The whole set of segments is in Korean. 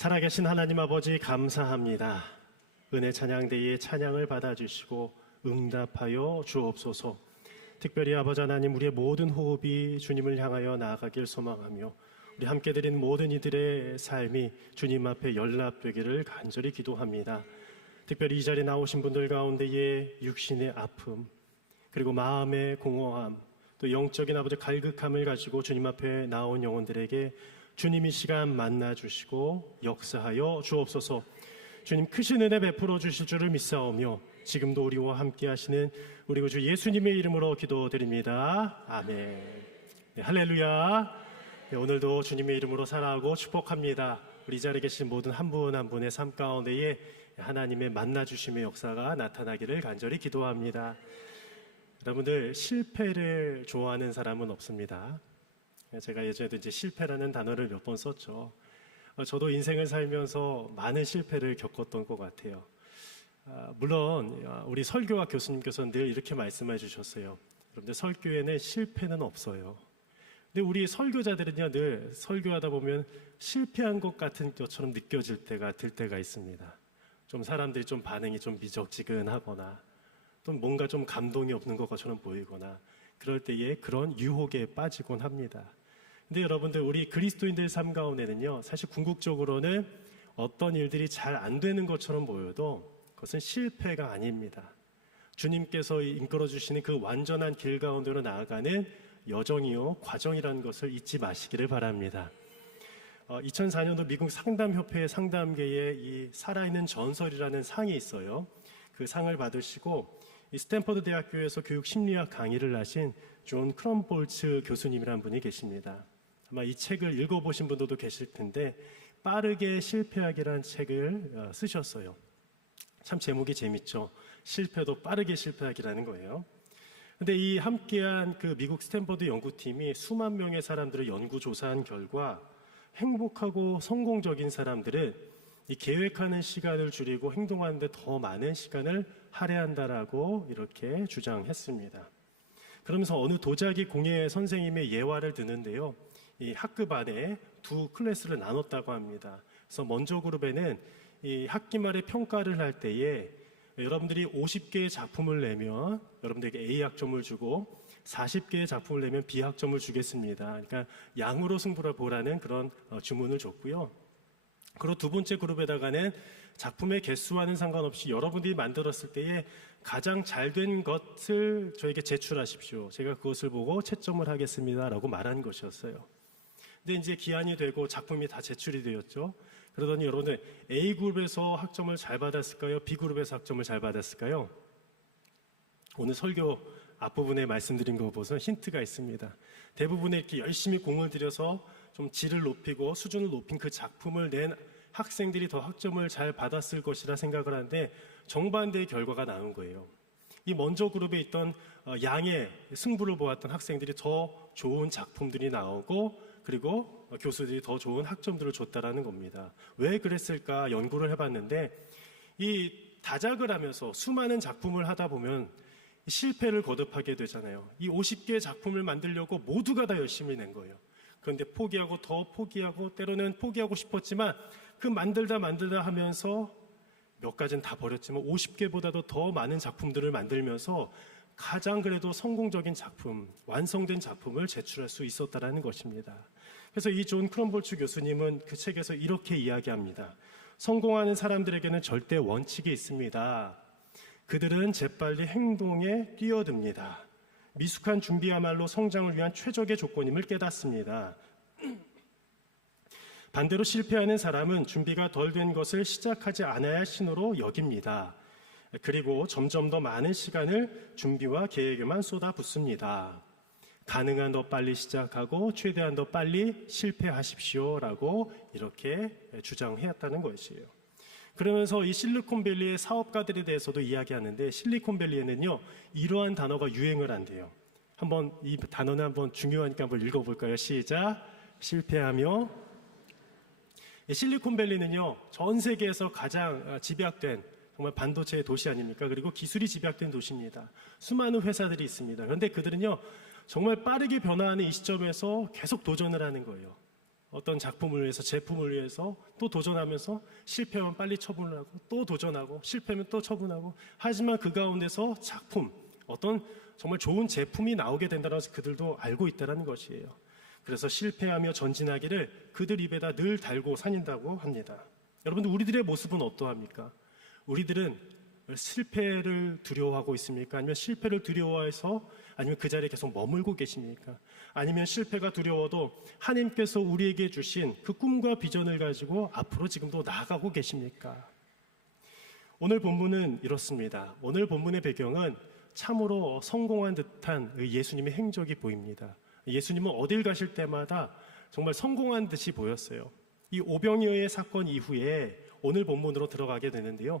살아계신 하나님 아버지 감사합니다. 은혜 찬양대의 찬양을 받아주시고 응답하여 주옵소서. 특별히 아버지 하나님, 우리의 모든 호흡이 주님을 향하여 나아가길 소망하며 우리 함께 드린 모든 이들의 삶이 주님 앞에 연락되기를 간절히 기도합니다. 특별히 이 자리에 나오신 분들 가운데의 육신의 아픔, 그리고 마음의 공허함, 또 영적인 아버지 갈급함을 가지고 주님 앞에 나온 영혼들에게 주님 이 시간 만나주시고 역사하여 주옵소서. 주님 크신 은혜 베풀어 주실 줄을 믿사오며 지금도 우리와 함께 하시는 우리 구주 예수님의 이름으로 기도드립니다. 아멘. 네, 할렐루야. 네, 오늘도 주님의 이름으로 사랑하고 축복합니다. 우리 이 자리에 계신 모든 한 분 한 분의 삶 가운데에 하나님의 만나주심의 역사가 나타나기를 간절히 기도합니다. 여러분들, 실패를 좋아하는 사람은 없습니다. 제가 예전에도 이제 실패라는 단어를 몇 번 썼죠. 저도 인생을 살면서 많은 실패를 겪었던 것 같아요. 물론 우리 설교학 교수님께서는 늘 이렇게 말씀해 주셨어요. 여러분들, 설교에는 실패는 없어요. 근데 우리 설교자들은요, 늘 설교하다 보면 실패한 것 같은 것처럼 느껴질 때가 있습니다. 좀 사람들이 좀 반응이 좀 미적지근하거나 또 뭔가 좀 감동이 없는 것처럼 보이거나 그럴 때에 그런 유혹에 빠지곤 합니다. 근데 여러분들, 우리 그리스도인들 삶 가운데는요, 사실 궁극적으로는 어떤 일들이 잘 안 되는 것처럼 보여도 그것은 실패가 아닙니다. 주님께서 이끌어 주시는 그 완전한 길 가운데로 나아가는 여정이요, 과정이라는 것을 잊지 마시기를 바랍니다. 2004년도 미국 상담협회 상담계에 이 살아있는 전설이라는 상이 있어요. 그 상을 받으시고 이 스탠퍼드 대학교에서 교육 심리학 강의를 하신 존 크럼볼츠 교수님이라는 분이 계십니다. 아마 이 책을 읽어보신 분들도 계실 텐데, 빠르게 실패하기라는 책을 쓰셨어요. 참 제목이 재밌죠. 실패도 빠르게 실패하기라는 거예요. 근데 이 함께한 그 미국 스탠퍼드 연구팀이 수만 명의 사람들을 연구조사한 결과 행복하고 성공적인 사람들은 이 계획하는 시간을 줄이고 행동하는데 더 많은 시간을 할애한다라고 이렇게 주장했습니다. 그러면서 어느 도자기 공예 선생님의 예화를 드는데요, 이 학급 안에 두 클래스를 나눴다고 합니다. 그래서 먼저 그룹에는 이 학기 말에 평가를 할 때에 여러분들이 50개의 작품을 내면 여러분들에게 A 학점을 주고 40개의 작품을 내면 B 학점을 주겠습니다. 그러니까 양으로 승부를 보라는 그런 주문을 줬고요. 그리고 두 번째 그룹에다가는 작품의 개수와는 상관없이 여러분들이 만들었을 때에 가장 잘 된 것을 저에게 제출하십시오. 제가 그것을 보고 채점을 하겠습니다. 라고 말한 것이었어요. 근데 이제 기한이 되고 작품이 다 제출이 되었죠. 그러더니 여러분들, A그룹에서 학점을 잘 받았을까요? B그룹에서 학점을 잘 받았을까요? 오늘 설교 앞부분에 말씀드린 거 보면 힌트가 있습니다. 대부분의 이렇게 열심히 공을 들여서 좀 질을 높이고 수준을 높인 그 작품을 낸 학생들이 더 학점을 잘 받았을 것이라 생각을 하는데 정반대의 결과가 나온 거예요. 이 먼저 그룹에 있던 양의 승부를 보았던 학생들이 더 좋은 작품들이 나오고, 그리고 교수들이 더 좋은 학점들을 줬다라는 겁니다. 왜 그랬을까 연구를 해봤는데, 이 다작을 하면서 수많은 작품을 하다 보면 실패를 거듭하게 되잖아요. 이 50개의 작품을 만들려고 모두가 다 열심히 낸 거예요. 그런데 포기하고 더 포기하고 때로는 포기하고 싶었지만 그 만들다 하면서 몇 가지는 다 버렸지만 50개보다도 더 많은 작품들을 만들면서 가장 그래도 성공적인 작품, 완성된 작품을 제출할 수 있었다라는 것입니다. 그래서 이 존 크럼볼츠 교수님은 그 책에서 이렇게 이야기합니다. 성공하는 사람들에게는 절대 원칙이 있습니다. 그들은 재빨리 행동에 뛰어듭니다. 미숙한 준비야말로 성장을 위한 최적의 조건임을 깨닫습니다. 반대로 실패하는 사람은 준비가 덜 된 것을 시작하지 않아야 할 신호로 여깁니다. 그리고 점점 더 많은 시간을 준비와 계획에만 쏟아붓습니다. 가능한 더 빨리 시작하고 최대한 더 빨리 실패하십시오라고 이렇게 주장해왔다는 것이에요. 그러면서 이 실리콘밸리의 사업가들에 대해서도 이야기하는데, 실리콘밸리에는요 이러한 단어가 유행을 한대요. 한번 이 단어는 한번 중요하니까 한번 읽어볼까요? 시작. 실패하며. 실리콘밸리는요 전 세계에서 가장 집약된 정말 반도체의 도시 아닙니까? 그리고 기술이 집약된 도시입니다. 수많은 회사들이 있습니다. 그런데 그들은요 정말 빠르게 변화하는 이 시점에서 계속 도전을 하는 거예요. 어떤 작품을 위해서, 제품을 위해서 또 도전하면서 실패하면 빨리 처분을 하고 또 도전하고 실패하면 또 처분하고, 하지만 그 가운데서 작품, 어떤 정말 좋은 제품이 나오게 된다는 것을 그들도 알고 있다는 것이에요. 그래서 실패하며 전진하기를 그들 입에다 늘 달고 다닌다고 합니다. 여러분들, 우리들의 모습은 어떠합니까? 우리들은 실패를 두려워하고 있습니까? 아니면 실패를 두려워해서, 아니면 그 자리에 계속 머물고 계십니까? 아니면 실패가 두려워도 하나님께서 우리에게 주신 그 꿈과 비전을 가지고 앞으로 지금도 나아가고 계십니까? 오늘 본문은 이렇습니다. 오늘 본문의 배경은 참으로 성공한 듯한 예수님의 행적이 보입니다. 예수님은 어딜 가실 때마다 정말 성공한 듯이 보였어요. 이 오병이어의 사건 이후에 오늘 본문으로 들어가게 되는데요.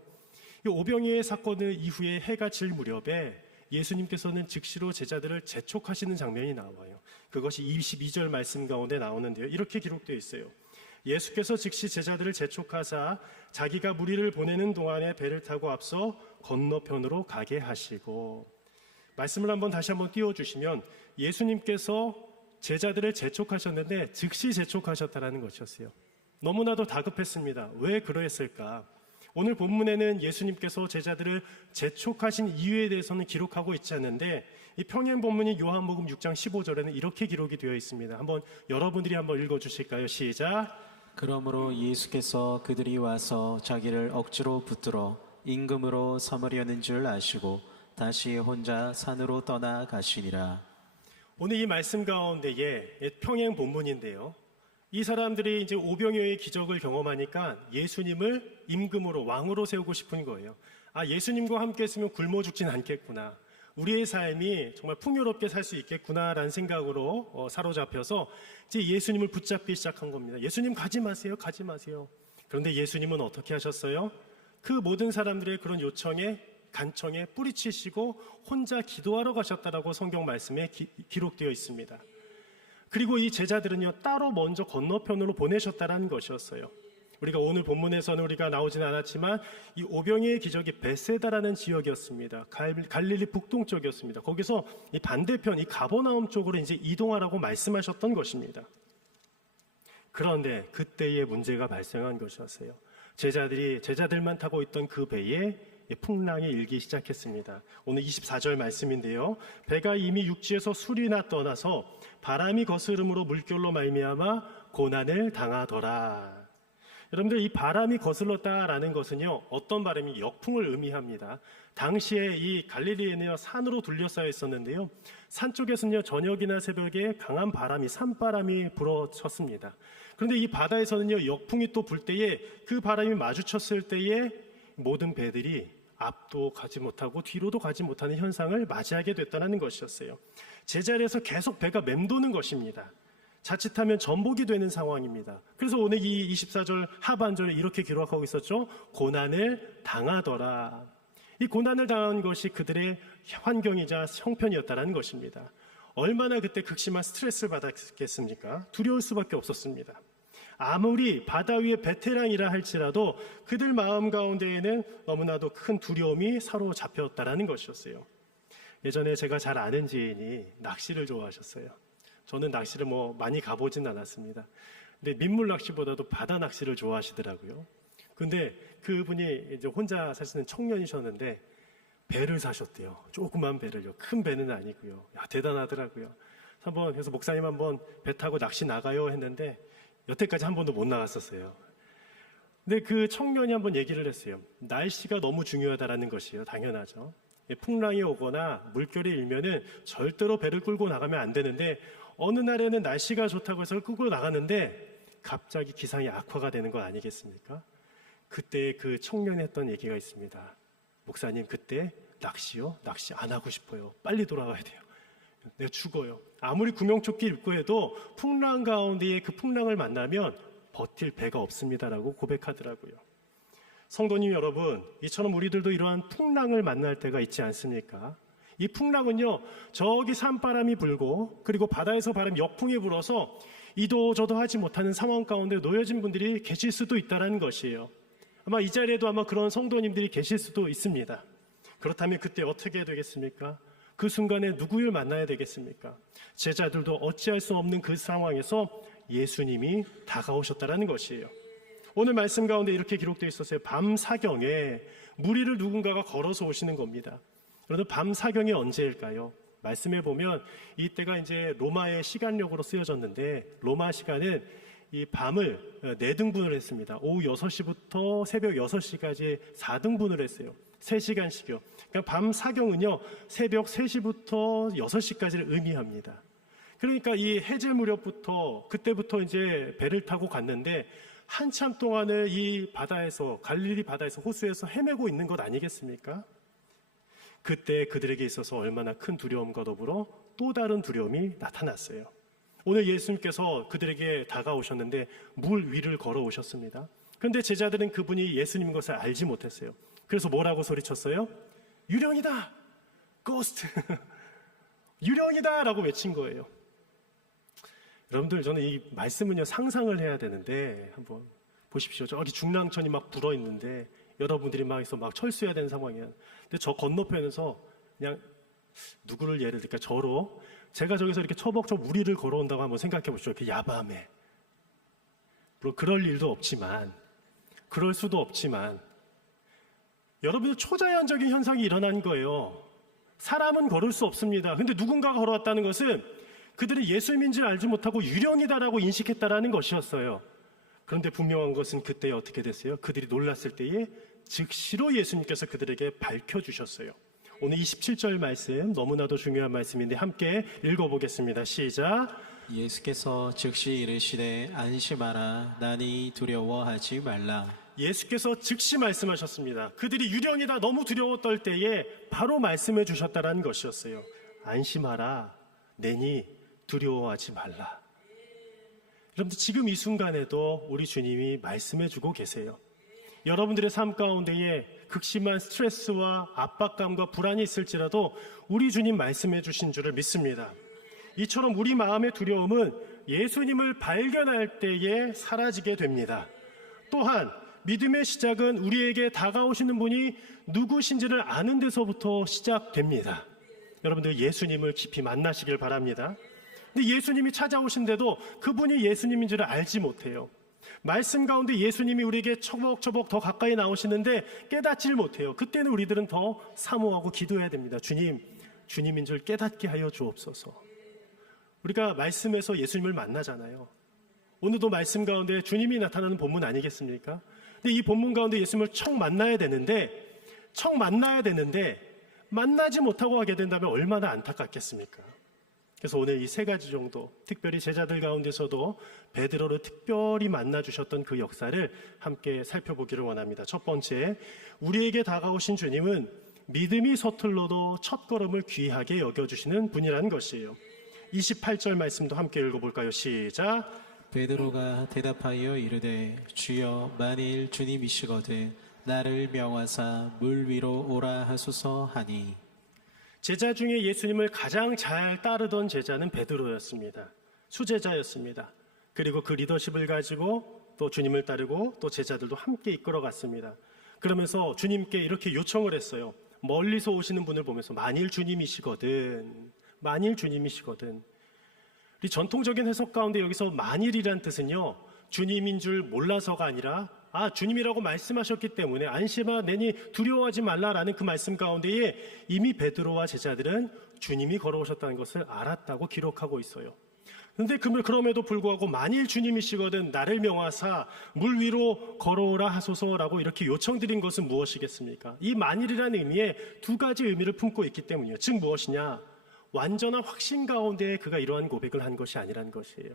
이 오병이어의 사건 이후에 해가 질 무렵에 예수님께서는 즉시로 제자들을 재촉하시는 장면이 나와요. 그것이 22절 말씀 가운데 나오는데요. 이렇게 기록되어 있어요. 예수께서 즉시 제자들을 재촉하사 자기가 무리를 보내는 동안에 배를 타고 앞서 건너편으로 가게 하시고, 말씀을 다시 한번 띄워주시면 예수님께서 제자들을 재촉하셨는데 즉시 재촉하셨다는 것이었어요. 너무나도 다급했습니다. 왜 그러했을까? 오늘 본문에는 예수님께서 제자들을 재촉하신 이유에 대해서는 기록하고 있지 않는데, 이 평행 본문인 요한복음 6장 15절에는 이렇게 기록이 되어 있습니다. 여러분들이 한번 읽어주실까요? 시작. 그러므로 예수께서 그들이 와서 자기를 억지로 붙들어 임금으로 삼으려는 줄 아시고 다시 혼자 산으로 떠나 가시니라. 오늘 이 말씀 가운데에 평행 본문인데요. 이 사람들이 이제 오병이어의 기적을 경험하니까 예수님을 임금으로, 왕으로 세우고 싶은 거예요. 아, 예수님과 함께 있으면 굶어 죽진 않겠구나. 우리의 삶이 정말 풍요롭게 살 수 있겠구나라는 생각으로 사로잡혀서 이제 예수님을 붙잡기 시작한 겁니다. 예수님 가지 마세요, 가지 마세요. 그런데 예수님은 어떻게 하셨어요? 그 모든 사람들의 그런 요청에, 간청에 뿌리치시고 혼자 기도하러 가셨다라고 성경 말씀에 기록되어 있습니다. 그리고 이 제자들은요, 따로 먼저 건너편으로 보내셨다라는 것이었어요. 우리가 오늘 본문에서는 우리가 나오진 않았지만 이 오병이어의 기적이 베세다라는 지역이었습니다. 갈릴리 북동쪽이었습니다. 거기서 이 반대편, 이 가버나움 쪽으로 이제 이동하라고 말씀하셨던 것입니다. 그런데 그때의 문제가 발생한 것이었어요. 제자들만 타고 있던 그 배에 풍랑이 일기 시작했습니다. 오늘 24절 말씀인데요. 배가 이미 육지에서 술이나 떠나서 바람이 거스름으로 물결로 말미암아 고난을 당하더라. 여러분들, 이 바람이 거슬렀다라는 것은요, 어떤 바람이 역풍을 의미합니다. 당시에 이 갈릴리에는 산으로 둘러싸여 있었는데요, 산 쪽에서는요, 저녁이나 새벽에 강한 바람이, 산바람이 불어쳤습니다. 그런데 이 바다에서는요, 역풍이 또 불 때에 그 바람이 마주쳤을 때에 모든 배들이 앞도 가지 못하고 뒤로도 가지 못하는 현상을 맞이하게 됐다는 것이었어요. 제자리에서 계속 배가 맴도는 것입니다. 자칫하면 전복이 되는 상황입니다. 그래서 오늘 이 24절 하반절에 이렇게 기록하고 있었죠. 고난을 당하더라. 이 고난을 당한 것이 그들의 환경이자 형편이었다는 것입니다. 얼마나 그때 극심한 스트레스를 받았겠습니까? 두려울 수밖에 없었습니다. 아무리 바다 위의 베테랑이라 할지라도 그들 마음 가운데에는 너무나도 큰 두려움이 사로잡혔다라는 것이었어요. 예전에 제가 잘 아는 지인이 낚시를 좋아하셨어요. 저는 낚시를 많이 가보진 않았습니다. 근데 민물 낚시보다도 바다 낚시를 좋아하시더라고요. 근데 그분이 이제 혼자 사시는 청년이셨는데 배를 사셨대요. 조그만 배를요. 큰 배는 아니고요. 야, 대단하더라고요. 그래서 목사님 한번 배 타고 낚시 나가요 했는데 여태까지 한 번도 못 나갔었어요. 근데 그 청년이 한번 얘기를 했어요. 날씨가 너무 중요하다라는 것이에요. 당연하죠. 풍랑이 오거나 물결이 일면은 절대로 배를 끌고 나가면 안 되는데, 어느 날에는 날씨가 좋다고 해서 끌고 나갔는데 갑자기 기상이 악화가 되는 거 아니겠습니까? 그때 그 청년이 했던 얘기가 있습니다. 목사님, 그때 낚시요? 낚시 안 하고 싶어요. 빨리 돌아와야 돼요. 내가 죽어요. 아무리 구명조끼 입고 해도 풍랑 가운데에 그 풍랑을 만나면 버틸 배가 없습니다라고 고백하더라고요. 성도님 여러분, 이처럼 우리들도 이러한 풍랑을 만날 때가 있지 않습니까? 이 풍랑은요, 저기 산바람이 불고 그리고 바다에서 역풍이 불어서 이도 저도 하지 못하는 상황 가운데 놓여진 분들이 계실 수도 있다는 것이에요. 아마 이 자리에도 아마 그런 성도님들이 계실 수도 있습니다. 그렇다면 그때 어떻게 해야 되겠습니까? 그 순간에 누구를 만나야 되겠습니까? 제자들도 어찌할 수 없는 그 상황에서 예수님이 다가오셨다라는 것이에요. 오늘 말씀 가운데 이렇게 기록되어 있었어요. 밤 사경에 무리를 누군가가 걸어서 오시는 겁니다. 그런데 밤 사경이 언제일까요? 말씀해 보면 이때가 이제 로마의 시간력으로 쓰여졌는데 로마 시간은 이 밤을 4등분을 했습니다. 오후 6시부터 새벽 6시까지 4등분을 했어요. 3시간씩요. 그러니까 밤 사경은요, 새벽 3시부터 6시까지를 의미합니다. 그러니까 이 해질 무렵부터, 그때부터 이제 배를 타고 갔는데, 한참 동안을 이 바다에서, 갈릴리 바다에서, 호수에서 헤매고 있는 것 아니겠습니까? 그때 그들에게 있어서 얼마나 큰 두려움과 더불어 또 다른 두려움이 나타났어요. 오늘 예수님께서 그들에게 다가오셨는데 물 위를 걸어오셨습니다. 그런데 제자들은 그분이 예수님인 것을 알지 못했어요. 그래서 뭐라고 소리쳤어요? 유령이다! 고스트! 유령이다! 라고 외친 거예요. 여러분들, 저는 이 말씀은요, 상상을 해야 되는데 한번 보십시오. 저기 중랑천이 막 불어 있는데 여러분들이 막 있어 막 철수해야 되는 상황이야. 근데 저 건너편에서 그냥 누구를 예를 들까, 저로 제가 저기서 이렇게 처벅처벅 무리를 걸어온다고 한번 생각해 보시죠. 이렇게 야밤에. 물론 그럴 일도 없지만, 그럴 수도 없지만, 여러분들 초자연적인 현상이 일어난 거예요. 사람은 걸을 수 없습니다. 근데 누군가가 걸어왔다는 것은 그들이 예수님인지를 알지 못하고 유령이다라고 인식했다라는 것이었어요. 그런데 분명한 것은 그때 어떻게 됐어요? 그들이 놀랐을 때에 즉시로 예수님께서 그들에게 밝혀주셨어요. 오늘 27절 말씀, 너무나도 중요한 말씀인데 함께 읽어보겠습니다. 시작. 예수께서 즉시 이르시되 안심하라 나니 두려워하지 말라. 예수께서 즉시 말씀하셨습니다. 그들이 유령이다 너무 두려웠던 때에 바로 말씀해 주셨다는 것이었어요. 안심하라, 내니 두려워하지 말라. 여러분들, 지금 이 순간에도 우리 주님이 말씀해 주고 계세요. 여러분들의 삶 가운데에 극심한 스트레스와 압박감과 불안이 있을지라도 우리 주님 말씀해 주신 줄을 믿습니다. 이처럼 우리 마음의 두려움은 예수님을 발견할 때에 사라지게 됩니다. 또한 믿음의 시작은 우리에게 다가오시는 분이 누구신지를 아는 데서부터 시작됩니다. 여러분들, 예수님을 깊이 만나시길 바랍니다. 근데 예수님이 찾아오신데도 그분이 예수님인지를 알지 못해요. 말씀 가운데 예수님이 우리에게 처벅처벅 더 가까이 나오시는데 깨닫지를 못해요. 그때는 우리들은 더 사모하고 기도해야 됩니다. 주님, 주님인 줄 깨닫게 하여 주옵소서. 우리가 말씀에서 예수님을 만나잖아요. 오늘도 말씀 가운데 주님이 나타나는 본문 아니겠습니까? 근데 이 본문 가운데 예수님을 척 만나야 되는데 만나지 못하고 하게 된다면 얼마나 안타깝겠습니까? 그래서 오늘 이 3가지 정도, 특별히 제자들 가운데서도 베드로를 특별히 만나주셨던 그 역사를 함께 살펴보기를 원합니다. 첫 번째, 우리에게 다가오신 주님은 믿음이 서툴러도 첫걸음을 귀하게 여겨주시는 분이라는 것이에요. 28절 말씀도 함께 읽어볼까요? 시작. 베드로가 대답하여 이르되 주여 만일 주님이시거든 나를 명하사 물 위로 오라 하소서 하니. 제자 중에 예수님을 가장 잘 따르던 제자는 베드로였습니다. 수제자였습니다. 그리고 그 리더십을 가지고 또 주님을 따르고 또 제자들도 함께 이끌어갔습니다. 그러면서 주님께 이렇게 요청을 했어요. 멀리서 오시는 분을 보면서 만일 주님이시거든. 우리 전통적인 해석 가운데 여기서 만일이란 뜻은요, 주님인 줄 몰라서가 아니라 주님이라고 말씀하셨기 때문에 안심하 내니 두려워하지 말라라는 그 말씀 가운데에 이미 베드로와 제자들은 주님이 걸어오셨다는 것을 알았다고 기록하고 있어요. 그런데 그럼에도 불구하고 만일 주님이시거든 나를 명하사 물 위로 걸어오라 하소서라고 이렇게 요청드린 것은 무엇이겠습니까? 이 만일이라는 의미에 2가지 의미를 품고 있기 때문이에요. 즉 무엇이냐? 완전한 확신 가운데 그가 이러한 고백을 한 것이 아니라는 것이에요.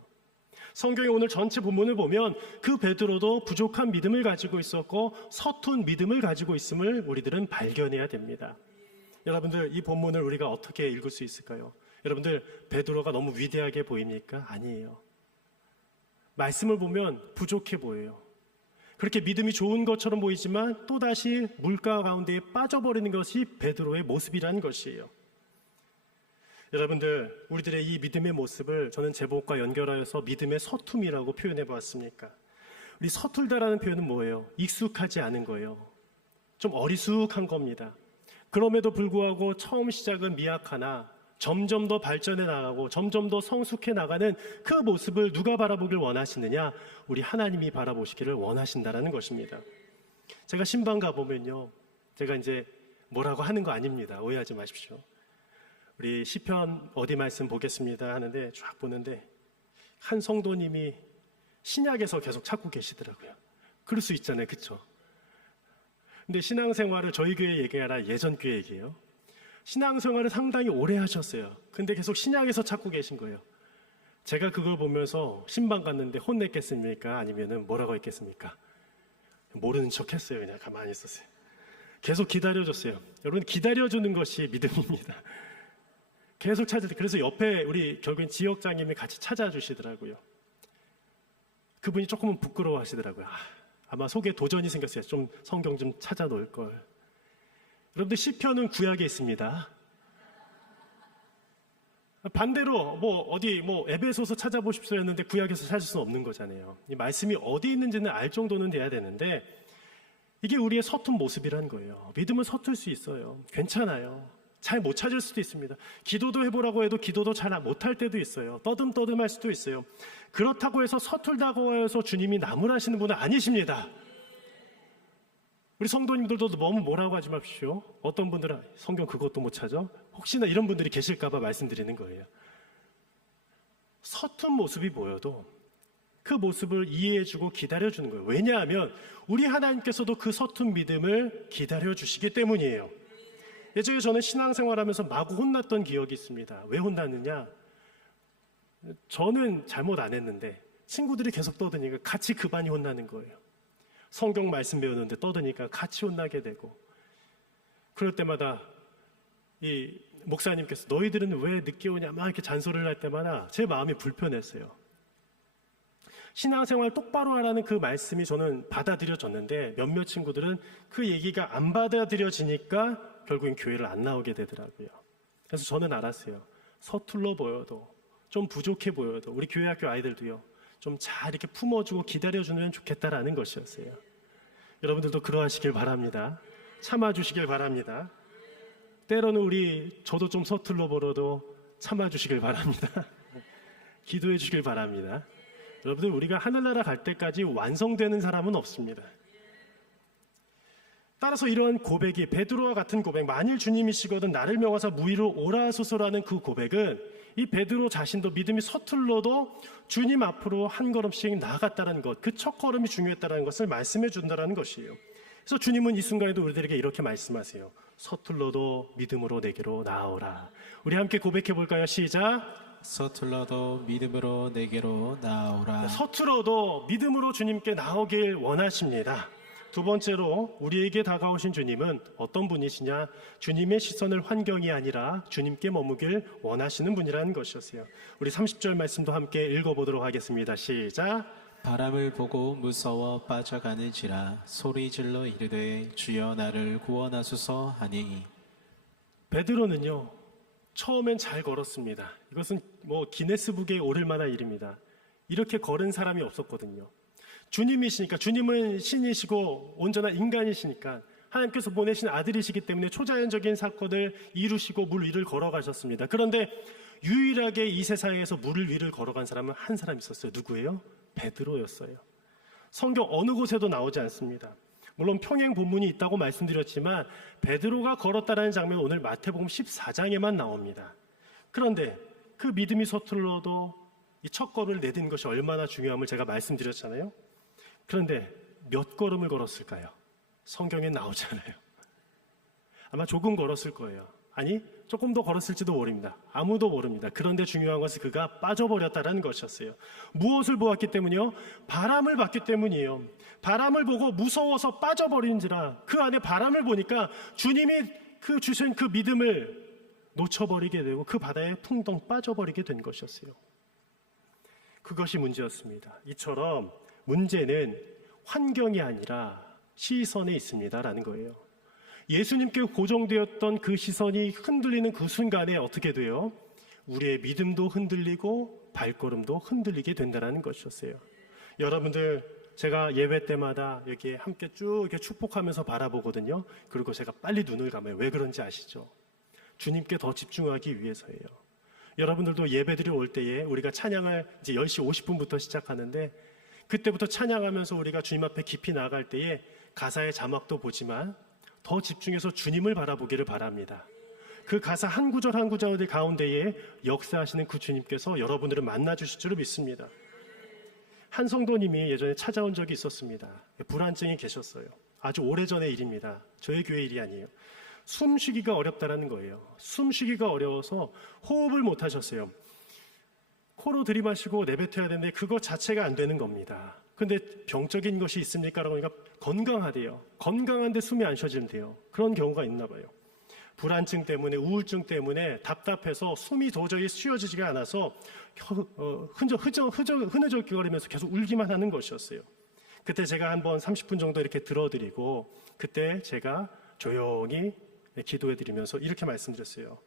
성경의 오늘 전체 본문을 보면 그 베드로도 부족한 믿음을 가지고 있었고 서툰 믿음을 가지고 있음을 우리들은 발견해야 됩니다. 여러분들, 이 본문을 우리가 어떻게 읽을 수 있을까요? 여러분들, 베드로가 너무 위대하게 보입니까? 아니에요. 말씀을 보면 부족해 보여요. 그렇게 믿음이 좋은 것처럼 보이지만 또다시 물가 가운데에 빠져버리는 것이 베드로의 모습이라는 것이에요. 여러분들, 우리들의 이 믿음의 모습을 저는 제목과 연결하여서 믿음의 서툼이라고 표현해 보았습니까? 우리 서툴다라는 표현은 뭐예요? 익숙하지 않은 거예요. 좀 어리숙한 겁니다. 그럼에도 불구하고 처음 시작은 미약하나 점점 더 발전해 나가고 점점 더 성숙해 나가는 그 모습을 누가 바라보길 원하시느냐? 우리 하나님이 바라보시기를 원하신다라는 것입니다. 제가 신방 가보면요, 제가 이제 뭐라고 하는 거 아닙니다. 오해하지 마십시오. 우리 시편 어디 말씀 보겠습니다 하는데 쫙 보는데 한 성도님이 신약에서 계속 찾고 계시더라고요. 그럴 수 있잖아요, 그렇죠? 근데 신앙생활을 저희 교회 얘기 아니라 예전 교회 얘기예요. 신앙생활을 상당히 오래 하셨어요. 근데 계속 신약에서 찾고 계신 거예요. 제가 그걸 보면서 신방 갔는데 혼냈겠습니까? 아니면은 뭐라고 했겠습니까? 모르는 척 했어요. 그냥 가만히 있었어요. 계속 기다려줬어요. 여러분, 기다려주는 것이 믿음입니다. 계속 찾을 때, 그래서 옆에 우리 결국엔 지역장님이 같이 찾아주시더라고요. 그분이 조금은 부끄러워 하시더라고요. 아마 속에 도전이 생겼어요. 좀 성경 좀 찾아 놓을 걸. 여러분들, 시편은 구약에 있습니다. 반대로 어디 에베소서 찾아보십시오 했는데 구약에서 찾을 수는 없는 거잖아요. 이 말씀이 어디 있는지는 알 정도는 돼야 되는데 이게 우리의 서툰 모습이란 거예요. 믿음은 서툴 수 있어요. 괜찮아요. 잘 못 찾을 수도 있습니다. 기도도 해보라고 해도 기도도 잘 못할 때도 있어요. 떠듬떠듬할 수도 있어요. 그렇다고 해서 서툴다고 해서 주님이 나무라시는 분은 아니십니다. 우리 성도님들도 너무 뭐라고 하지 마십시오. 어떤 분들은 성경 그것도 못 찾아? 혹시나 이런 분들이 계실까 봐 말씀드리는 거예요. 서툰 모습이 보여도 그 모습을 이해해주고 기다려주는 거예요. 왜냐하면 우리 하나님께서도 그 서툰 믿음을 기다려주시기 때문이에요. 예전에 저는 신앙생활하면서 마구 혼났던 기억이 있습니다. 왜 혼났느냐? 저는 잘못 안 했는데 친구들이 계속 떠드니까 같이 그 반이 혼나는 거예요. 성경 말씀 배우는데 떠드니까 같이 혼나게 되고, 그럴 때마다 이 목사님께서 너희들은 왜 늦게 오냐 막 이렇게 잔소리를 할 때마다 제 마음이 불편했어요. 신앙생활 똑바로 하라는 그 말씀이 저는 받아들여졌는데 몇몇 친구들은 그 얘기가 안 받아들여지니까 결국엔 교회를 안 나오게 되더라고요. 그래서 저는 알았어요. 서툴러 보여도, 좀 부족해 보여도 우리 교회 학교 아이들도요, 좀 잘 이렇게 품어주고 기다려주면 좋겠다라는 것이었어요. 여러분들도 그러하시길 바랍니다. 참아주시길 바랍니다. 때로는 저도 좀 서툴러 보여도 참아주시길 바랍니다. 기도해 주시길 바랍니다. 여러분들, 우리가 하늘나라 갈 때까지 완성되는 사람은 없습니다. 따라서 이러한 고백이, 베드로와 같은 고백, 만일 주님이시거든 나를 명하사 무위로 오라 하소서라는 그 고백은 이 베드로 자신도 믿음이 서툴러도 주님 앞으로 한 걸음씩 나아갔다는 것, 그 첫 걸음이 중요했다는 것을 말씀해 준다는 것이에요. 그래서 주님은 이 순간에도 우리들에게 이렇게 말씀하세요. 서툴러도 믿음으로 내게로 나아오라. 우리 함께 고백해 볼까요? 시작. 서툴러도 믿음으로 내게로 나아오라. 서툴어도 믿음으로 주님께 나오길 원하십니다. 두 번째로 우리에게 다가오신 주님은 어떤 분이시냐? 주님의 시선을 환경이 아니라 주님께 머무길 원하시는 분이라는 것이었어요. 우리 30절 말씀도 함께 읽어보도록 하겠습니다. 시작. 바람을 보고 무서워 빠져가는지라 소리질러 이르되 주여 나를 구원하소서 하니. 베드로는요, 처음엔 잘 걸었습니다. 이것은 기네스북에 오를 만한 일입니다. 이렇게 걸은 사람이 없었거든요. 주님이시니까, 주님은 신이시고 온전한 인간이시니까 하나님께서 보내신 아들이시기 때문에 초자연적인 사건을 이루시고 물 위를 걸어가셨습니다. 그런데 유일하게 이 세상에서 물 위를 걸어간 사람은 한 사람 있었어요. 누구예요? 베드로였어요. 성경 어느 곳에도 나오지 않습니다. 물론 평행 본문이 있다고 말씀드렸지만 베드로가 걸었다라는 장면은 오늘 마태복음 14장에만 나옵니다. 그런데 그 믿음이 서툴러도 이 첫 걸음을 내딛는 것이 얼마나 중요함을 제가 말씀드렸잖아요. 그런데 몇 걸음을 걸었을까요? 성경에 나오지 않아요. 아마 조금 걸었을 거예요. 아니, 조금 더 걸었을지도 모릅니다. 아무도 모릅니다. 그런데 중요한 것은 그가 빠져버렸다는 것이었어요. 무엇을 보았기 때문이요? 바람을 봤기 때문이에요. 바람을 보고 무서워서 빠져버린지라, 그 안에 바람을 보니까 주님이 주신 그 믿음을 놓쳐버리게 되고 그 바다에 풍덩 빠져버리게 된 것이었어요. 그것이 문제였습니다. 이처럼 문제는 환경이 아니라 시선에 있습니다라는 거예요. 예수님께 고정되었던 그 시선이 흔들리는 그 순간에 어떻게 돼요? 우리의 믿음도 흔들리고 발걸음도 흔들리게 된다는 것이었어요. 여러분들, 제가 예배 때마다 여기 함께 쭉 이렇게 축복하면서 바라보거든요. 그리고 제가 빨리 눈을 감아요. 왜 그런지 아시죠? 주님께 더 집중하기 위해서예요. 여러분들도 예배드려 올 때에 우리가 찬양을 이제 10시 50분부터 시작하는데 그때부터 찬양하면서 우리가 주님 앞에 깊이 나아갈 때에 가사의 자막도 보지만 더 집중해서 주님을 바라보기를 바랍니다. 그 가사 한 구절 한 구절 가운데에 역사하시는 그 주님께서 여러분들을 만나주실 줄 믿습니다. 한 성도님이 예전에 찾아온 적이 있었습니다. 불안증이 계셨어요. 아주 오래전의 일입니다. 저희 교회 일이 아니에요. 숨쉬기가 어렵다라는 거예요. 숨쉬기가 어려워서 호흡을 못 하셨어요. 코로 들이마시고 내뱉어야 되는데 그거 자체가 안 되는 겁니다. 근데 병적인 것이 있습니까? 라고 하니까 건강하대요. 건강한데 숨이 안 쉬어진대요. 그런 경우가 있나 봐요. 불안증 때문에, 우울증 때문에 답답해서 숨이 도저히 쉬어지지가 않아서 흐느적거리면서 계속 울기만 하는 것이었어요. 그때 제가 한번 30분 정도 이렇게 들어드리고 그때 제가 조용히 기도해드리면서 이렇게 말씀드렸어요.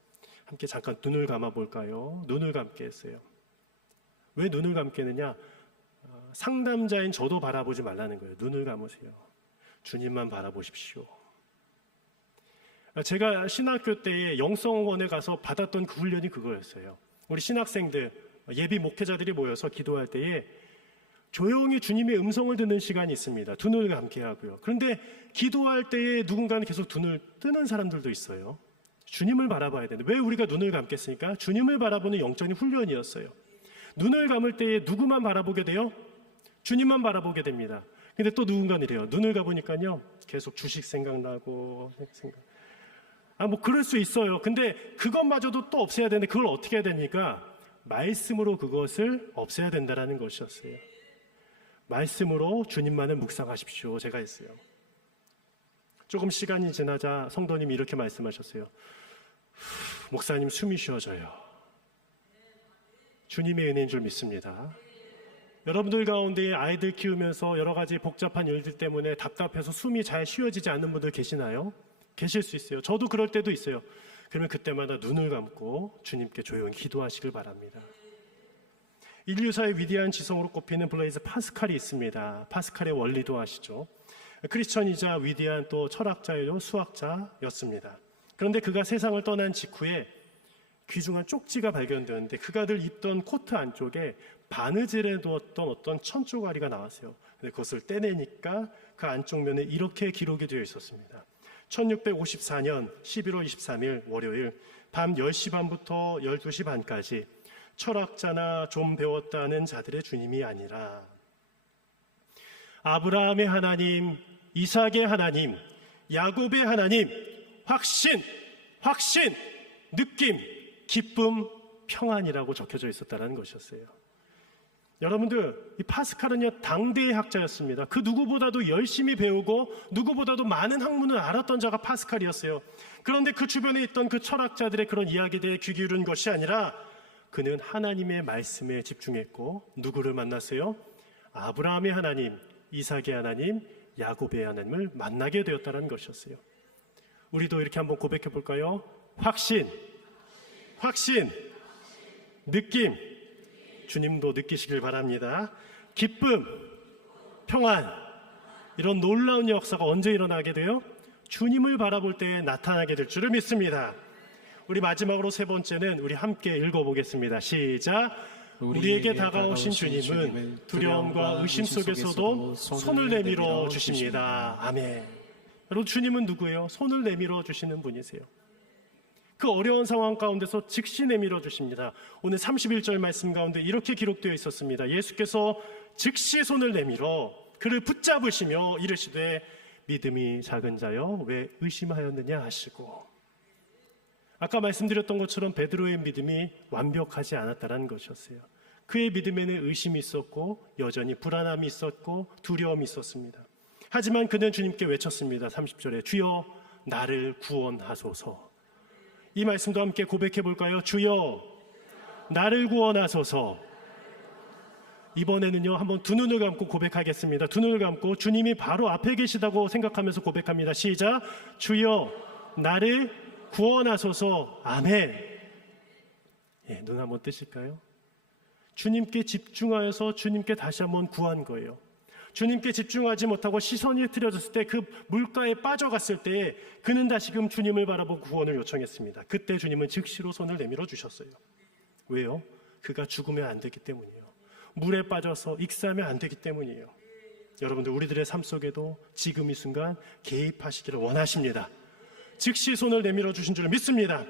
함께 잠깐 눈을 감아 볼까요? 눈을 감게 했어요. 왜 눈을 감게 했느냐? 상담자인 저도 바라보지 말라는 거예요. 눈을 감으세요. 주님만 바라보십시오. 제가 신학교 때에 영성원에 가서 받았던 그 훈련이 그거였어요. 우리 신학생들, 예비 목회자들이 모여서 기도할 때에 조용히 주님의 음성을 듣는 시간이 있습니다. 두 눈을 감게 하고요. 그런데 기도할 때에 누군가는 계속 눈을 뜨는 사람들도 있어요. 주님을 바라봐야 되는데 왜 우리가 눈을 감겠습니까? 주님을 바라보는 영적인 훈련이었어요. 눈을 감을 때에 누구만 바라보게 돼요? 주님만 바라보게 됩니다. 근데 또 누군가는 이래요. 눈을 감으니까요 계속 주식 생각나고 뭐 그럴 수 있어요. 근데 그것마저도 또 없애야 되는데 그걸 어떻게 해야 됩니까? 말씀으로 그것을 없애야 된다는 것이었어요. 말씀으로 주님만을 묵상하십시오. 제가 했어요. 조금 시간이 지나자 성도님이 이렇게 말씀하셨어요. 목사님 숨이 쉬어져요. 주님의 은혜인 줄 믿습니다. 여러분들 가운데 아이들 키우면서 여러 가지 복잡한 일들 때문에 답답해서 숨이 잘 쉬어지지 않는 분들 계시나요? 계실 수 있어요. 저도 그럴 때도 있어요. 그러면 그때마다 눈을 감고 주님께 조용히 기도하시길 바랍니다. 인류사의 위대한 지성으로 꼽히는 블레이즈 파스칼이 있습니다. 파스칼의 원리도 아시죠? 크리스천이자 위대한 또 철학자요 수학자였습니다. 그런데 그가 세상을 떠난 직후에 귀중한 쪽지가 발견되었는데 그가 늘 입던 코트 안쪽에 바느질해 두었던 어떤 천조가리가 나왔어요. 근데 그것을 떼내니까 그 안쪽 면에 이렇게 기록이 되어 있었습니다. 1654년 11월 23일 월요일 밤 10시 반부터 12시 반까지 철학자나 좀 배웠다는 자들의 주님이 아니라 아브라함의 하나님, 이삭의 하나님, 야곱의 하나님, 확신, 느낌, 기쁨, 평안이라고 적혀져 있었다는 것이었어요. 여러분들, 이 파스칼은요 당대의 학자였습니다. 그 누구보다도 열심히 배우고 누구보다도 많은 학문을 알았던 자가 파스칼이었어요. 그런데 그 주변에 있던 그 철학자들의 그런 이야기들에 귀 기울인 것이 아니라 그는 하나님의 말씀에 집중했고 누구를 만났어요? 아브라함의 하나님, 이삭의 하나님, 야곱의 하나님을 만나게 되었다는 것이었어요. 우리도 이렇게 한번 고백해 볼까요? 확신, 느낌, 주님도 느끼시길 바랍니다. 기쁨, 평안, 이런 놀라운 역사가 언제 일어나게 돼요? 주님을 바라볼 때 나타나게 될 줄을 믿습니다. 우리 마지막으로 세 번째는 우리 함께 읽어보겠습니다. 시작. 우리에게 다가오신 주님은 두려움과 의심 속에서도 손을 내밀어 주십니다. 아멘. 여러분, 주님은 누구예요? 손을 내밀어 주시는 분이세요. 그 어려운 상황 가운데서 즉시 내밀어 주십니다. 오늘 31절 말씀 가운데 이렇게 기록되어 있었습니다. 예수께서 즉시 손을 내밀어 그를 붙잡으시며 이르시되 믿음이 작은 자여 왜 의심하였느냐 하시고, 아까 말씀드렸던 것처럼 베드로의 믿음이 완벽하지 않았다는 것이었어요. 그의 믿음에는 의심이 있었고 여전히 불안함이 있었고 두려움이 있었습니다. 하지만 그는 주님께 외쳤습니다. 30절에 주여 나를 구원하소서. 이 말씀도 함께 고백해 볼까요? 주여 나를 구원하소서. 이번에는요 한번 두 눈을 감고 고백하겠습니다. 두 눈을 감고 주님이 바로 앞에 계시다고 생각하면서 고백합니다. 시작. 주여 나를 구원하소서. 아멘. 예, 눈 한번 뜨실까요? 주님께 집중하여서 주님께 다시 한번 구한 거예요. 주님께 집중하지 못하고 시선이 흐트러졌을 때 그 물가에 빠져갔을 때 그는 다시금 주님을 바라보고 구원을 요청했습니다. 그때 주님은 즉시로 손을 내밀어 주셨어요. 왜요? 그가 죽으면 안 되기 때문이에요. 물에 빠져서 익사하면 안 되기 때문이에요. 여러분들, 우리들의 삶 속에도 지금 이 순간 개입하시기를 원하십니다. 즉시 손을 내밀어 주신 줄 믿습니다.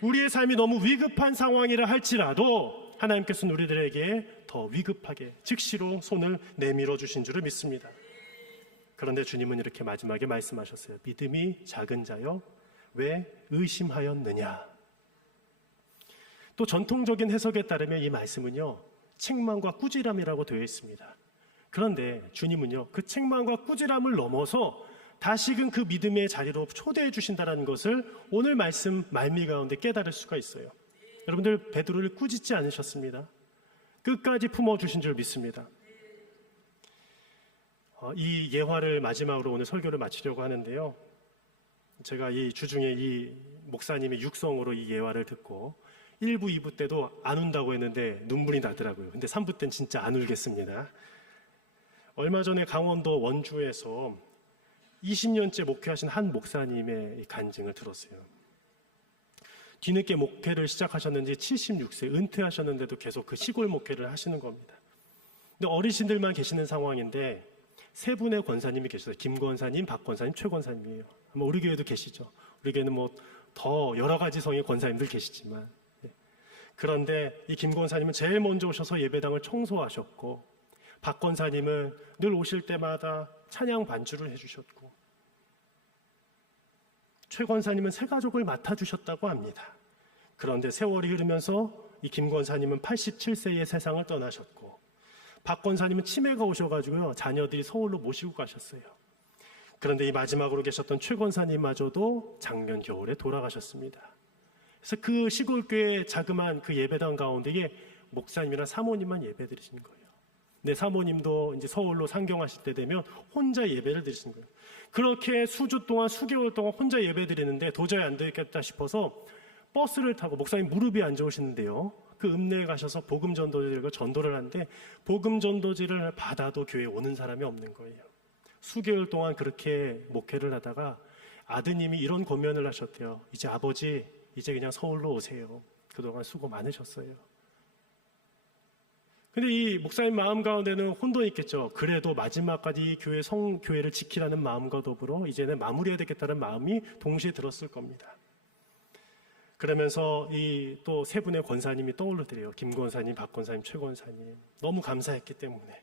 우리의 삶이 너무 위급한 상황이라 할지라도 하나님께서는 우리들에게 더 위급하게 즉시로 손을 내밀어 주신 줄을 믿습니다. 그런데 주님은 이렇게 마지막에 말씀하셨어요. 믿음이 작은 자여 왜 의심하였느냐. 또 전통적인 해석에 따르면 이 말씀은요, 책망과 꾸지람이라고 되어 있습니다. 그런데 주님은요, 그 책망과 꾸지람을 넘어서 다시금 그 믿음의 자리로 초대해 주신다는 것을 오늘 말씀 말미 가운데 깨달을 수가 있어요. 여러분들, 베드로를 꾸짖지 않으셨습니다. 끝까지 품어주신 줄 믿습니다. 이 예화를 마지막으로 오늘 설교를 마치려고 하는데요, 제가 이 주중에 이 목사님의 육성으로 이 예화를 듣고 1부, 2부 때도 안 운다고 했는데 눈물이 나더라고요. 근데 3부 때는 진짜 안 울겠습니다. 얼마 전에 강원도 원주에서 20년째 목회하신 한 목사님의 간증을 들었어요. 뒤늦게 목회를 시작하셨는지 76세 은퇴하셨는데도 계속 그 시골 목회를 하시는 겁니다. 근데 어르신들만 계시는 상황인데 세 분의 권사님이 계셨어요. 김 권사님, 박 권사님, 최 권사님이에요. 아마 우리 교회도 계시죠. 우리 교회는 뭐 더 여러 가지 성의 권사님들 계시지만, 그런데 이 김 권사님은 제일 먼저 오셔서 예배당을 청소하셨고, 박 권사님은 늘 오실 때마다 찬양 반주를 해주셨고, 최 권사님은 새 가족을 맡아주셨다고 합니다. 그런데 세월이 흐르면서 이 김 권사님은 87세에 세상을 떠나셨고, 박 권사님은 치매가 오셔가지고요, 자녀들이 서울로 모시고 가셨어요. 그런데 이 마지막으로 계셨던 최 권사님마저도 작년 겨울에 돌아가셨습니다. 그래서 그 시골교회 자그마한 그 예배당 가운데 이게 목사님이랑 사모님만 예배 드리시는 거예요. 근데 사모님도 이제 서울로 상경하실 때 되면 혼자 예배를 드리시는 거예요. 그렇게 수주 동안, 수개월 동안 혼자 예배 드리는데 도저히 안 되겠다 싶어서 버스를 타고, 목사님 무릎이 안 좋으시는데요, 그 읍내에 가셔서 복음 전도지를 전도를 하는데 복음 전도지를 받아도 교회에 오는 사람이 없는 거예요. 수개월 동안 그렇게 목회를 하다가 아드님이 이런 권면을 하셨대요. 이제 아버지, 이제 그냥 서울로 오세요. 그동안 수고 많으셨어요. 근데 이 목사님 마음 가운데는 혼돈이 있겠죠. 그래도 마지막까지 교회를 지키라는 마음과 더불어 이제는 마무리해야 되겠다는 마음이 동시에 들었을 겁니다. 그러면서 이 또 세 분의 권사님이 떠오르더래요. 김 권사님, 박 권사님, 최 권사님. 너무 감사했기 때문에.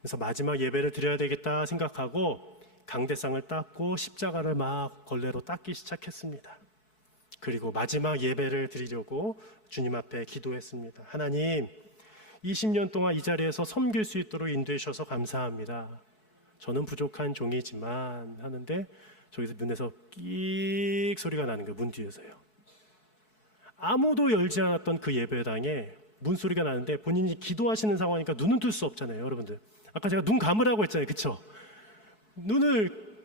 그래서 마지막 예배를 드려야 되겠다 생각하고 강대상을 닦고 십자가를 막 걸레로 닦기 시작했습니다. 그리고 마지막 예배를 드리려고 주님 앞에 기도했습니다. 하나님, 20년 동안 이 자리에서 섬길 수 있도록 인도해 주셔서 감사합니다. 저는 부족한 종이지만 하는데 저기서 문에서 끽 소리가 나는 거예요. 문 뒤에서요. 아무도 열지 않았던 그 예배당에 문소리가 나는데 본인이 기도하시는 상황이니까 눈은 뜰 수 없잖아요. 여러분들, 아까 제가 눈 감으라고 했잖아요. 그쵸? 눈을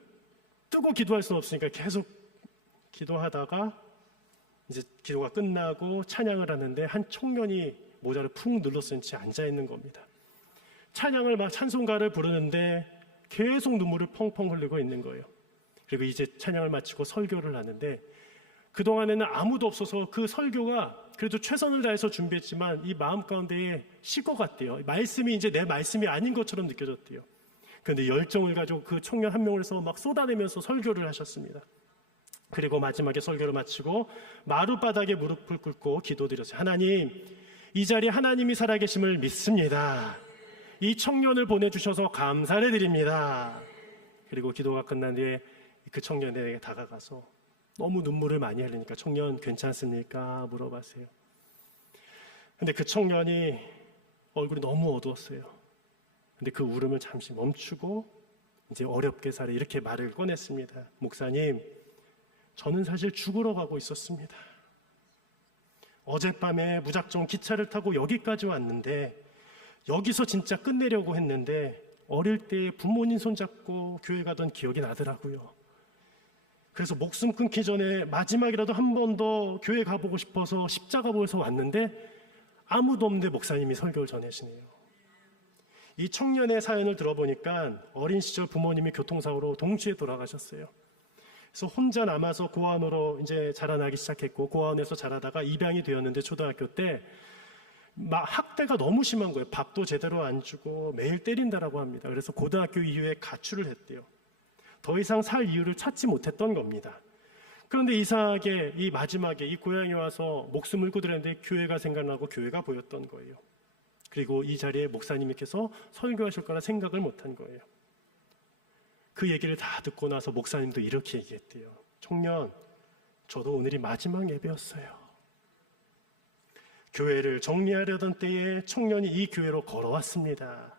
뜨고 기도할 수는 없으니까 계속 기도하다가 이제 기도가 끝나고 찬양을 하는데 한 청년이 모자를 푹 눌러쓴 채 앉아있는 겁니다. 찬양을 막 찬송가를 부르는데 계속 눈물을 펑펑 흘리고 있는 거예요. 그리고 이제 찬양을 마치고 설교를 하는데 그동안에는 아무도 없어서 그 설교가 그래도 최선을 다해서 준비했지만 이 마음 가운데에 식어갔대요. 말씀이 이제 내 말씀이 아닌 것처럼 느껴졌대요. 그런데 열정을 가지고 그 청년 한 명을 해서 막 쏟아내면서 설교를 하셨습니다. 그리고 마지막에 설교를 마치고 마룻바닥에 무릎을 꿇고 기도드렸어요. 하나님, 이 자리에 하나님이 살아계심을 믿습니다. 이 청년을 보내주셔서 감사를 드립니다. 그리고 기도가 끝난 뒤에 그 청년에게 다가가서 너무 눈물을 많이 흘리니까 청년 괜찮습니까? 물어봤어요. 근데 그 청년이 얼굴이 너무 어두웠어요. 근데 그 울음을 잠시 멈추고 이제 어렵게 살아 이렇게 말을 꺼냈습니다. 목사님, 저는 사실 죽으러 가고 있었습니다. 어젯밤에 무작정 기차를 타고 여기까지 왔는데 여기서 진짜 끝내려고 했는데 어릴 때 부모님 손잡고 교회 가던 기억이 나더라고요. 그래서 목숨 끊기 전에 마지막이라도 한 번 더 교회 가보고 싶어서 십자가 보여서 왔는데 아무도 없는데 목사님이 설교를 전하시네요. 이 청년의 사연을 들어보니까 어린 시절 부모님이 교통사고로 동시에 돌아가셨어요. 그래서 혼자 남아서 고아원으로 이제 자라나기 시작했고, 고아원에서 자라다가 입양이 되었는데 초등학교 때 막 학대가 너무 심한 거예요. 밥도 제대로 안 주고 매일 때린다라고 합니다. 그래서 고등학교 이후에 가출을 했대요. 더 이상 살 이유를 찾지 못했던 겁니다. 그런데 이상하게 이 마지막에 이 고향에 와서 목숨을 구드렸는데 교회가 생각나고 교회가 보였던 거예요. 그리고 이 자리에 목사님께서 설교하실 거라 생각을 못한 거예요. 그 얘기를 다 듣고 나서 목사님도 이렇게 얘기했대요. 청년, 저도 오늘이 마지막 예배였어요. 교회를 정리하려던 때에 청년이 이 교회로 걸어왔습니다.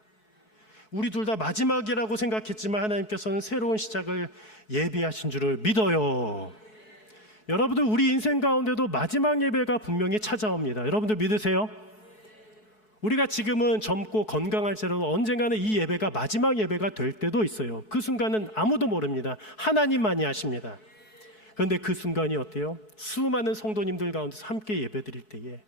우리 둘 다 마지막이라고 생각했지만 하나님께서는 새로운 시작을 예비하신 줄을 믿어요. 여러분들, 우리 인생 가운데도 마지막 예배가 분명히 찾아옵니다. 여러분들 믿으세요? 우리가 지금은 젊고 건강할지라도 언젠가는 이 예배가 마지막 예배가 될 때도 있어요. 그 순간은 아무도 모릅니다. 하나님만이 아십니다. 그런데 그 순간이 어때요? 수많은 성도님들 가운데서 함께 예배드릴 때에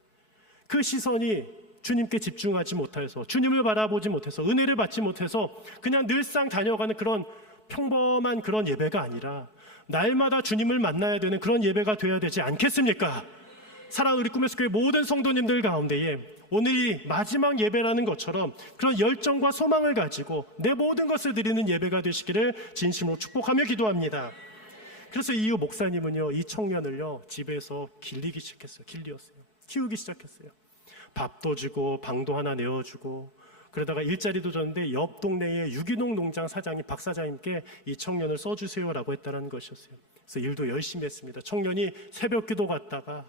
그 시선이 주님께 집중하지 못해서, 주님을 바라보지 못해서, 은혜를 받지 못해서 그냥 늘상 다녀가는 그런 평범한 그런 예배가 아니라 날마다 주님을 만나야 되는 그런 예배가 되어야 되지 않겠습니까? 사랑하는 우리 꿈의 숲교회 모든 성도님들 가운데에 오늘이 마지막 예배라는 것처럼 그런 열정과 소망을 가지고 내 모든 것을 드리는 예배가 되시기를 진심으로 축복하며 기도합니다. 그래서 이후 목사님은요, 이 청년을요 집에서 길리기 시작했어요. 키우기 시작했어요. 밥도 주고 방도 하나 내어주고, 그러다가 일자리도 줬는데 옆 동네의 유기농 농장 사장이 박 사장님께 이 청년을 써주세요라고 했다는 것이었어요. 그래서 일도 열심히 했습니다. 청년이 새벽기도 갔다가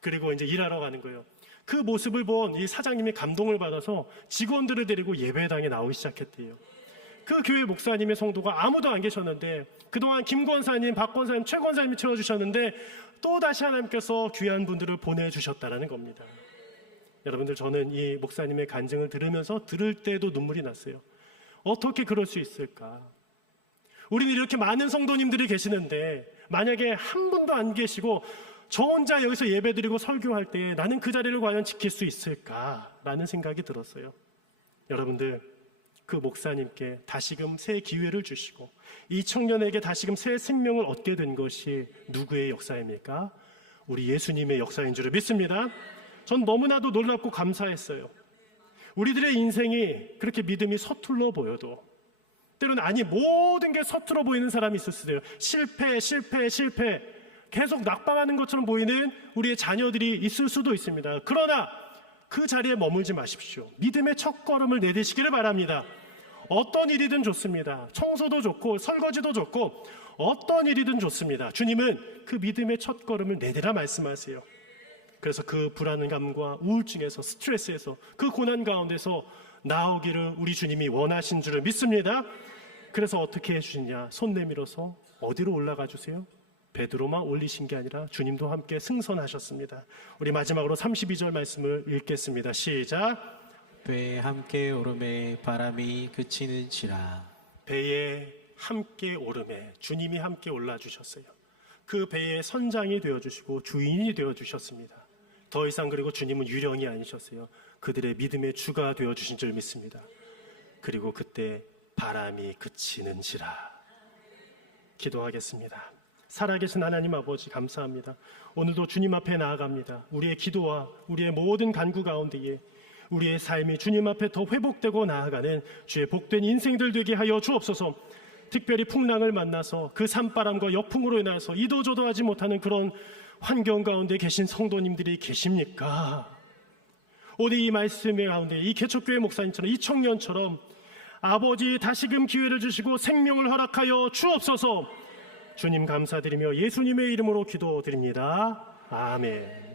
그리고 이제 일하러 가는 거예요. 그 모습을 본 이 사장님이 감동을 받아서 직원들을 데리고 예배당에 나오기 시작했대요. 그 교회 목사님의 성도가 아무도 안 계셨는데 그동안 김 권사님, 박 권사님, 최 권사님이 채워주셨는데 또 다시 하나님께서 귀한 분들을 보내주셨다는 겁니다. 여러분들, 저는 이 목사님의 간증을 들으면서 들을 때도 눈물이 났어요. 어떻게 그럴 수 있을까? 우리는 이렇게 많은 성도님들이 계시는데 만약에 한 분도 안 계시고 저 혼자 여기서 예배드리고 설교할 때 나는 그 자리를 과연 지킬 수 있을까라는 생각이 들었어요. 여러분들, 그 목사님께 다시금 새 기회를 주시고 이 청년에게 다시금 새 생명을 얻게 된 것이 누구의 역사입니까? 우리 예수님의 역사인 줄을 믿습니다. 전 너무나도 놀랍고 감사했어요. 우리들의 인생이 그렇게 믿음이 서툴러 보여도 때로는 모든 게 서툴러 보이는 사람이 있을 수도 있어요. 실패 계속 낙방하는 것처럼 보이는 우리의 자녀들이 있을 수도 있습니다. 그러나 그 자리에 머물지 마십시오. 믿음의 첫걸음을 내딛기를 바랍니다. 어떤 일이든 좋습니다. 청소도 좋고 설거지도 좋고 어떤 일이든 좋습니다. 주님은 그 믿음의 첫걸음을 내디라 말씀하세요. 그래서 그 불안감과 우울증에서, 스트레스에서, 그 고난 가운데서 나오기를 우리 주님이 원하신 줄을 믿습니다. 그래서 어떻게 해주시냐? 손 내밀어서 어디로 올라가 주세요? 베드로만 올리신 게 아니라 주님도 함께 승선하셨습니다. 우리 마지막으로 32절 말씀을 읽겠습니다. 시작. 배에 함께 오름에 바람이 그치는지라. 배에 함께 오름에 주님이 함께 올라주셨어요. 그 배의 선장이 되어주시고 주인이 되어주셨습니다. 더 이상 그리고 주님은 유령이 아니셨어요. 그들의 믿음의 주가 되어주신 줄 믿습니다. 그리고 그때 바람이 그치는지라. 기도하겠습니다. 살아계신 하나님 아버지, 감사합니다. 오늘도 주님 앞에 나아갑니다. 우리의 기도와 우리의 모든 간구 가운데에 우리의 삶이 주님 앞에 더 회복되고 나아가는 주의 복된 인생들 되게 하여 주옵소서. 특별히 풍랑을 만나서 그 산바람과 역풍으로 인해서 이도저도 하지 못하는 그런 환경 가운데 계신 성도님들이 계십니까? 오늘 이 말씀의 가운데 이 개척교회 목사님처럼, 이 청년처럼 아버지 다시금 기회를 주시고 생명을 허락하여 주옵소서. 주님 감사드리며 예수님의 이름으로 기도드립니다. 아멘.